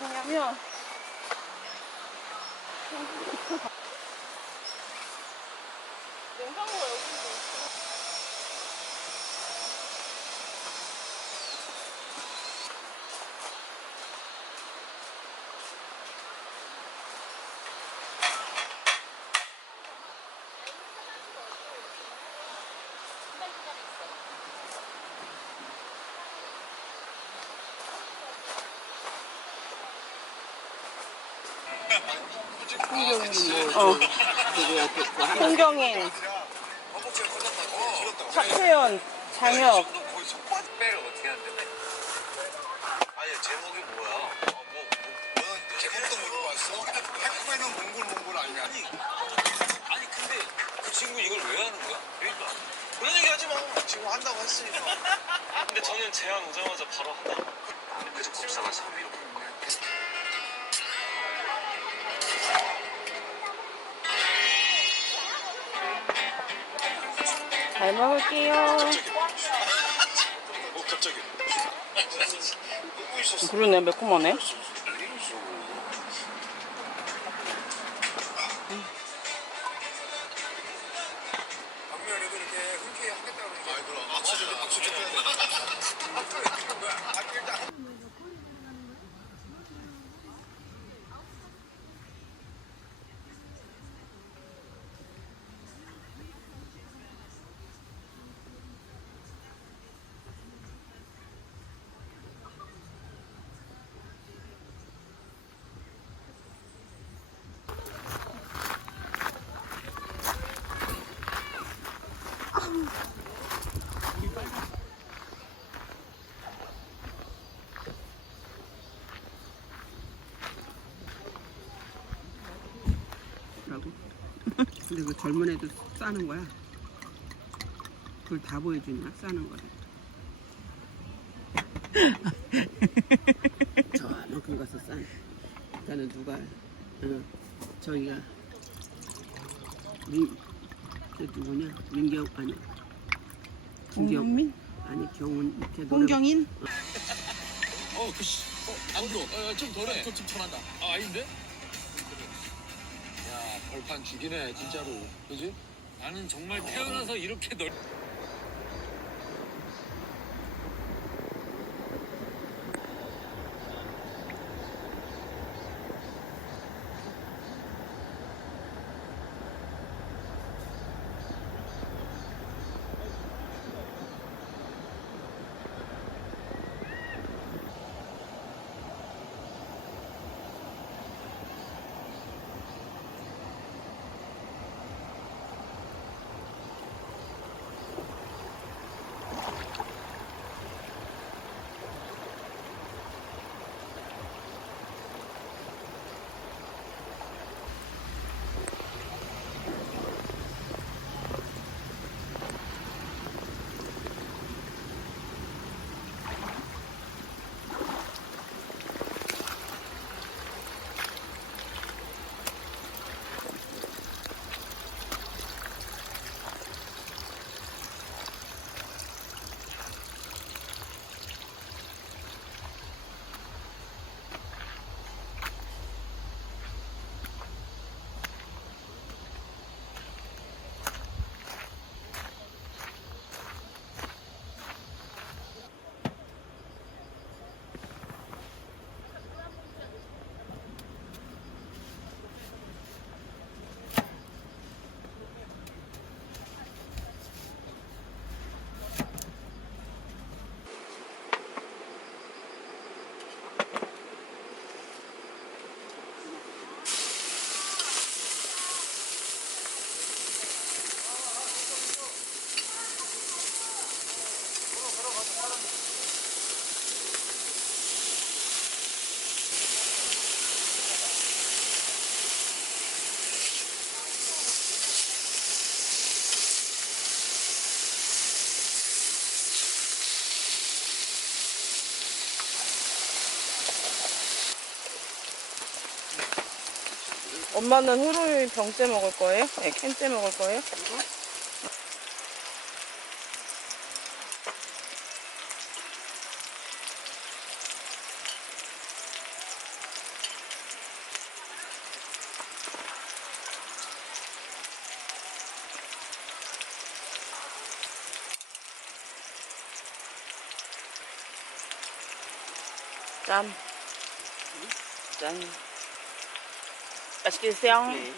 왜냐면 냉장고가 여기인데 홍경인, 차태현, 장혁. 빼를 어떻게 하는데? 아니 제목이 뭐야? 제목도 모르고 왔어? 한국에는 몽골 아니야? 아니 근데 그 친구 이걸 왜 하는 거야? 그러니까 그런 얘기 하지 마. 지금 한다고 했으니까. 근데 저는 제안 오자마자 바로 한다고. 그저 법사가 사위로 부른 거야. 잘 먹을게요. 갑자기. 그러네, 매콤하네. 박미연이도 이렇게 흔쾌히 하겠다고 그러니까. 아이 그럼 박수 좀 해야 돼. 라고. 근데 그 젊은 애들 싸는 거야. 그걸 다 보여주냐? 싸는 거를. 저만큼 가서 싸. 그러니까는 누가 저기가 그 누구냐? 민경 아니 김경민? 아니 경훈 이렇게 홍경인? 안 불어. 좀 덜해. 좀 전한다. 아 아닌데? 야 벌판 죽이네 진짜로. 그지? 나는 정말 태어나서 이렇게 넓. 엄마는 흐르이 병째 먹을 거예요? 네, 캔째 먹을 거예요? 짠. 짠. 맛있게 드세요. 네.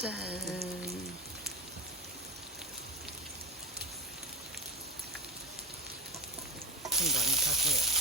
짠. 좀 많이 타세요.